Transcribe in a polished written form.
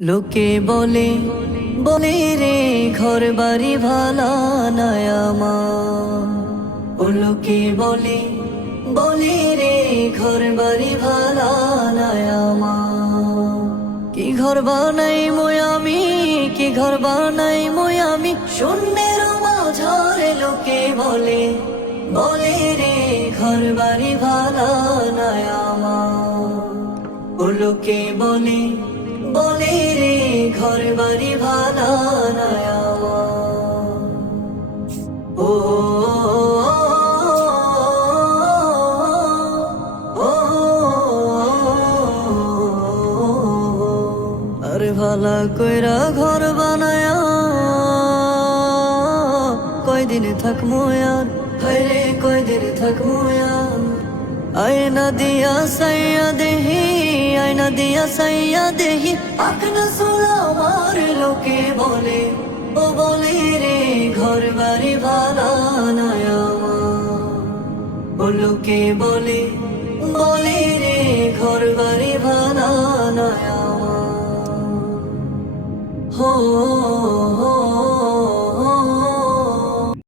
লোকে বলে বলে রে ঘর বাড়ি ভালা নাই আমার। ও লোকে বলে বলে রে ঘর বাড়ি ভালা নাই আমার। কি ঘর বানাই মই আমি, কি ঘর বানাই মই আমি, শূন্যের মাঝারে লোকে বলে বলে রে ঘর বাড়ি ভালা নাই আমার। ও লোকে বলে বলে রে ঘর বাড়ি ভালা নাই আমার। ও আরে ভালা কইরা ঘর বানায়া কয়দিন থাকমু আর, হায়রে কয়দিন থাকমু আর। আয়না দিয়া সাইয়া দেহি, আয়না দিয়া সাইয়া দেহি, আকনা সোলা আমার। লোকে বলে ও বলে রে ঘর বাড়ি ভালা নাই আমার। ও লোকে বলে বলে রে ঘর বাড়ি ভালা নাই আমার। হো